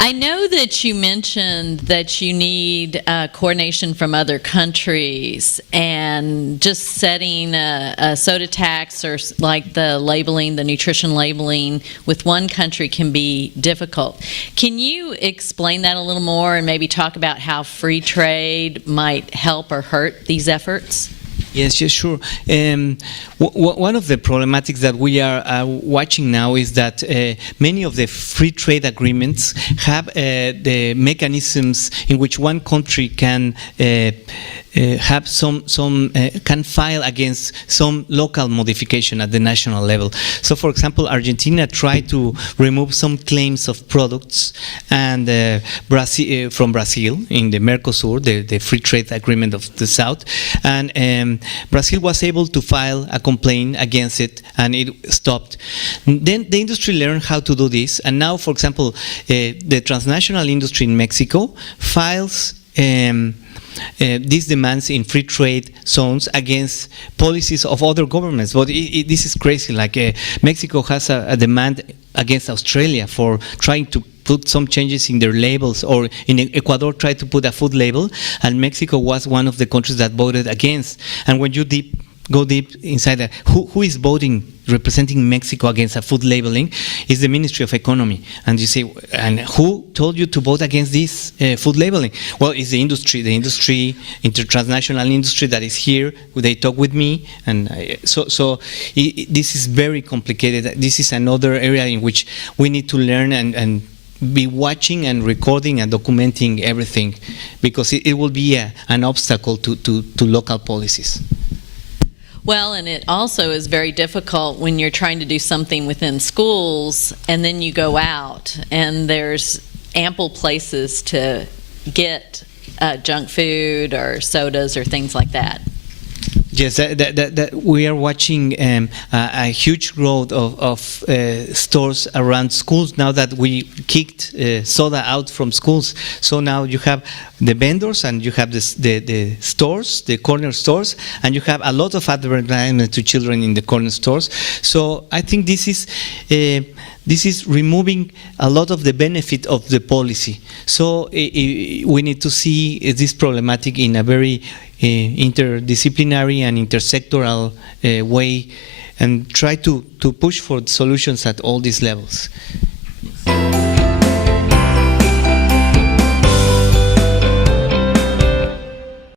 I know that you mentioned that you need coordination from other countries, and just setting a soda tax or like the labeling, the nutrition labeling with one country can be difficult. Can you explain that a little more and maybe talk about how free trade might help or hurt these efforts? Yes, sure. One of the problematics that we are watching now is that many of the free trade agreements have the mechanisms in which one country can have can file against some local modification at the national level. So, for example, Argentina tried to remove some claims of products and from Brazil in the Mercosur, the free trade agreement of the South, and Brazil was able to file a complaint against it, and it stopped. Then the industry learned how to do this, and now, for example, the transnational industry in Mexico files these demands in free trade zones against policies of other governments. But this is crazy. Like Mexico has a demand against Australia for trying to put some changes in their labels, or in Ecuador tried to put a food label, and Mexico was one of the countries that voted against. And when you go deep inside that, who is voting, representing Mexico against a food labeling, is the Ministry of Economy. And you say, and who told you to vote against this food labeling? Well, it's the industry, transnational industry that is here. They talk with me, and this is very complicated. This is another area in which we need to learn and be watching and recording and documenting everything, because it will be an obstacle to local policies. Well, and it also is very difficult when you're trying to do something within schools and then you go out and there's ample places to get junk food or sodas or things like that. Yes, that we are watching a huge growth of stores around schools now that we kicked soda out from schools. So now you have the vendors and you have the stores, the corner stores, and you have a lot of advertisement to children in the corner stores. So I think this is removing a lot of the benefit of the policy. So we need to see this problematic in a very interdisciplinary and intersectoral way, and try to push for solutions at all these levels.